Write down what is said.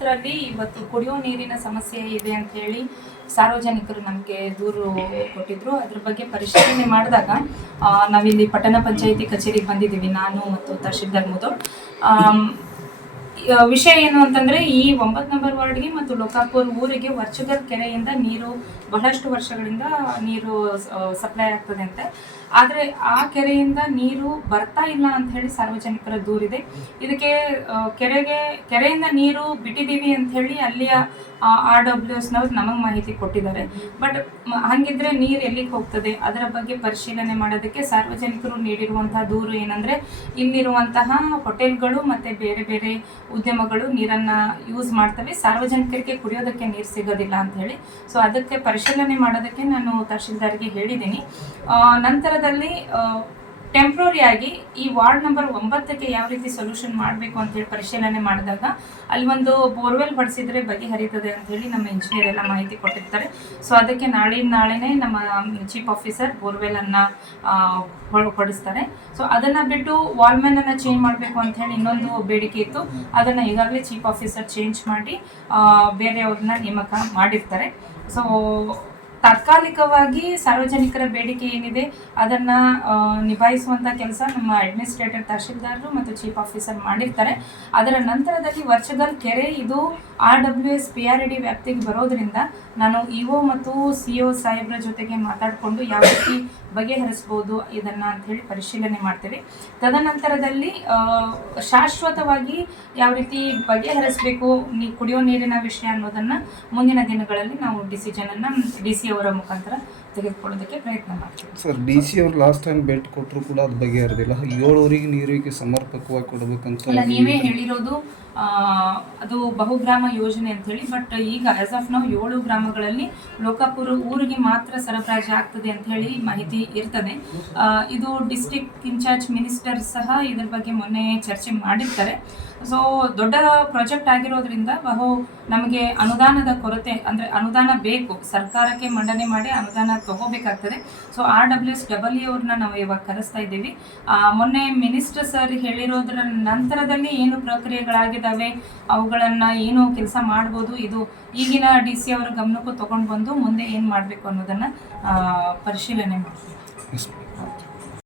ಒಂಬತ್ತರಲ್ಲಿ ಇವತ್ತು ಕುಡಿಯೋ ನೀರಿನ ಸಮಸ್ಯೆ ಇದೆ ಅಂತ ಹೇಳಿ ಸಾರ್ವಜನಿಕರು ನಮಗೆ ದೂರು ಕೊಟ್ಟಿದ್ರು. ಅದ್ರ ಬಗ್ಗೆ ಪರಿಶೀಲನೆ ಮಾಡಿದಾಗ ನಾವಿಲ್ಲಿ ಪಟ್ಟಣ ಪಂಚಾಯಿತಿ ಕಚೇರಿಗೆ ಬಂದಿದ್ದೀವಿ. ನಾನು ಮತ್ತು ತಹಶೀಲ್ದಾರ್ ಮುದೋಳ್ ವಿಷಯ ಏನು ಅಂತಂದ್ರೆ ಈ ಒಂಬತ್ತು ನಂಬರ್ ವಾರ್ಡ್ಗೆ ಮತ್ತು ಲೋಕಾಪುರ್ ಊರಿಗೆ ವರ್ಚುಗಲ್ ಕೆರೆಯಿಂದ ನೀರು ಬಹಳಷ್ಟು ವರ್ಷಗಳಿಂದ ನೀರು ಸಪ್ಲೈ ಆಗ್ತದೆ ಅಂತೆ. ಆದರೆ ಆ ಕೆರೆಯಿಂದ ನೀರು ಬರ್ತಾ ಇಲ್ಲ ಅಂತ ಹೇಳಿ ಸಾರ್ವಜನಿಕರ ದೂರಿದೆ. ಇದಕ್ಕೆ ಕೆರೆಗೆ, ಕೆರೆಯಿಂದ ನೀರು ಬಿಟ್ಟಿದ್ದೀವಿ ಅಂತ ಹೇಳಿ ಅಲ್ಲಿಯ ಆರ್ ಡಬ್ಲ್ಯೂ ಎಸ್ನವ್ರು ನಮಗೆ ಮಾಹಿತಿ ಕೊಟ್ಟಿದ್ದಾರೆ. ಬಟ್ ಹಂಗಿದ್ರೆ ನೀರು ಎಲ್ಲಿಗೆ ಹೋಗ್ತದೆ? ಅದರ ಬಗ್ಗೆ ಪರಿಶೀಲನೆ ಮಾಡೋದಕ್ಕೆ ಸಾರ್ವಜನಿಕರು ನೀಡಿರುವಂತಹ ದೂರು ಏನಂದ್ರೆ, ಇಲ್ಲಿರುವಂತಹ ಹೋಟೆಲ್ಗಳು ಮತ್ತೆ ಬೇರೆ ಬೇರೆ ಉದ್ಯಮಗಳು ನೀರನ್ನ ಯೂಸ್ ಮಾಡ್ತವೆ. ಸಾರ್ವಜನಿಕರಿಗೆ ಕುಡಿಯೋದಕ್ಕೆ ನೀರು ಸಿಗೋದಿಲ್ಲ ಅಂತ ಹೇಳಿ. ಸೊ ಅದಕ್ಕೆ ಪರಿಶೀಲನೆ ಮಾಡೋದಕ್ಕೆ ನಾನು ತಹಶೀಲ್ದಾರ್ಗೆ ಹೇಳಿದ್ದೀನಿ. ನಂತರದಲ್ಲಿ ಟೆಂಪ್ರರಿ ಆಗಿ ಈ ವಾರ್ಡ್ ನಂಬರ್ ಒಂಬತ್ತಕ್ಕೆ ಯಾವ ರೀತಿ ಸೊಲ್ಯೂಷನ್ ಮಾಡಬೇಕು ಅಂತ ಹೇಳಿ ಪರಿಶೀಲನೆ ಮಾಡಿದಾಗ ಅಲ್ಲಿ ಒಂದು ಬೋರ್ವೆಲ್ ಬಡಿಸಿದ್ರೆ ಬಗೆಹರಿತದೆ ಹೇಳಿ ನಮ್ಮ ಇಂಜಿನಿಯರ್ ಎಲ್ಲ ಮಾಹಿತಿ ಕೊಟ್ಟಿರ್ತಾರೆ. ಸೊ ಅದಕ್ಕೆ ನಾಳಿನ ನಾಳೆನೇ ನಮ್ಮ ಚೀಫ್ ಆಫೀಸರ್ ಬೋರ್ವೆಲ್ ಹೊಡ್- ಹೊಡಿಸ್ತಾರೆ. ಸೊ ಅದನ್ನ ಬಿಟ್ಟು ವಾಲ್ಮೆನ್ ಅನ್ನ ಚೇಂಜ್ ಮಾಡಬೇಕು ಅಂತ ಹೇಳಿ ಇನ್ನೊಂದು ಬೇಡಿಕೆ ಇತ್ತು. ಅದನ್ನ ಈಗಾಗಲೇ ಚೀಫ್ ಆಫೀಸರ್ ಚೇಂಜ್ ಮಾಡಿ ಬೇರೆಯವ್ರನ್ನ ನೇಮಕ ಮಾಡಿರ್ತಾರೆ. ಸೊ ತಾತ್ಕಾಲಿಕವಾಗಿ ಸಾರ್ವಜನಿಕರ ಬೇಡಿಕೆ ಏನಿದೆ ಅದನ್ನ ನಿಭಾಯಿಸುವಂತ ಕೆಲಸ ನಮ್ಮ ಅಡ್ಮಿನಿಸ್ಟ್ರೇಟರ್ ತಹಶೀಲ್ದಾರರು ಮತ್ತು ಚೀಫ್ ಆಫೀಸರ್ ಮಾಡಿರ್ತಾರೆ. ಅದರ ನಂತರದಲ್ಲಿ ವರ್ಷದಲ್ಲಿ ಕೆರೆ ಇದು R W S P R D ವ್ಯಾಪ್ತಿಗೆ ಬರೋದ್ರಿಂದ ನಾನು ಇಒ ಮತ್ತು ಸಿ ಒ ಸಾಹೇಬ್ರ ಜೊತೆಗೆ ಮಾತಾಡಿಕೊಂಡು ಯಾವ ರೀತಿ ಬಗೆಹರಿಸ್ಬೋದು ಇದನ್ನ ಅಂತ ಹೇಳಿ ಪರಿಶೀಲನೆ ಮಾಡ್ತೇವೆ. ತದನಂತರದಲ್ಲಿ ಶಾಶ್ವತವಾಗಿ ಯಾವ ರೀತಿ ಬಗೆಹರಿಸಬೇಕು ನೀ ಕುಡಿಯೋ ನೀರಿನ ವಿಷಯ ಅನ್ನೋದನ್ನು ಮುಂದಿನ ದಿನಗಳಲ್ಲಿ ನಾವು ಡಿಸಿಷನ್ ಅನ್ನ ಡಿ ಸಿ ಅವರ ಮುಖಾಂತರ ತೆಗೆದುಕೊಳ್ಳೋದಕ್ಕೆ ಪ್ರಯತ್ನ ಮಾಡ್ತೀವಿ. ಸರ್ ಡಿ ಸಿ ಅವ್ರು ಲಾಸ್ಟ್ ಟೈಮ್ ಭೇಟಿ ಕೊಟ್ಟರು ಕೂಡ ಅದು ಬಗೆಹರಿದಿಲ್ಲ. ಏಳುವರೆಗೆ ನೀರಿಗೆ ಸಮರ್ಪಕವಾಗಿ ಕೊಡಬೇಕಂತ ನೀವೇ ಹೇಳಿರೋದು ಅದು ಬಹುಗ್ರಾಮ ಯೋಜನೆ ಅಂತ ಹೇಳಿ ಬಟ್ ಈಗ ಆಸ್ ಆಫ್ ನಾವು ಏಳು ಗ್ರಾಮಗಳಲ್ಲಿ ಲೋಕಾಪುರ ಊರಿಗೆ ಮಾತ್ರ ಸರಬರಾಜು ಆಗ್ತದೆ ಅಂತ ಹೇಳಿ ಮಾಹಿತಿ ಇರ್ತದೆ. ಇದು ಡಿಸ್ಟ್ರಿಕ್ಟ್ ಇನ್ಚಾರ್ಜ್ ಮಿನಿಸ್ಟರ್ ಸಹ ಇದ್ರ ಬಗ್ಗೆ ಮೊನ್ನೆ ಚರ್ಚೆ ಮಾಡಿರ್ತಾರೆ. ಸೊ ದೊಡ್ಡ ಪ್ರಾಜೆಕ್ಟ್ ಆಗಿರೋದ್ರಿಂದ ಬಹು ನಮಗೆ ಅನುದಾನದ ಕೊರತೆ, ಅಂದ್ರೆ ಅನುದಾನ ಬೇಕು. ಸರ್ಕಾರಕ್ಕೆ ಮಂಡನೆ ಮಾಡಿ ಅನುದಾನ ತಗೋಬೇಕಾಗ್ತದೆ. So R W S double E ಅವ್ರನ್ನ ನಾವು ಇವಾಗ ಕರೆಸ್ತಾ ಇದ್ದೀವಿ. ಮೊನ್ನೆ ಮಿನಿಸ್ಟರ್ ಸರ್ ಹೇಳಿರೋದ್ರ ನಂತರದಲ್ಲಿ ಏನು ಪ್ರಕ್ರಿಯೆಗಳಾಗಿದ್ದಾವೆ ಅವುಗಳನ್ನ ಏನು ಕೆಲಸ ಮಾಡ್ಬೋದು. ಇದು ಈಗಿನ ಡಿ ಸಿ ಅವರ ಗಮನಕ್ಕೂ ತಗೊಂಡು ಬಂದು ಮುಂದೆ ಏನು ಮಾಡಬೇಕು ಅನ್ನೋದನ್ನ ಪರಿಶೀಲನೆ ಮಾಡ್ತೀವಿ.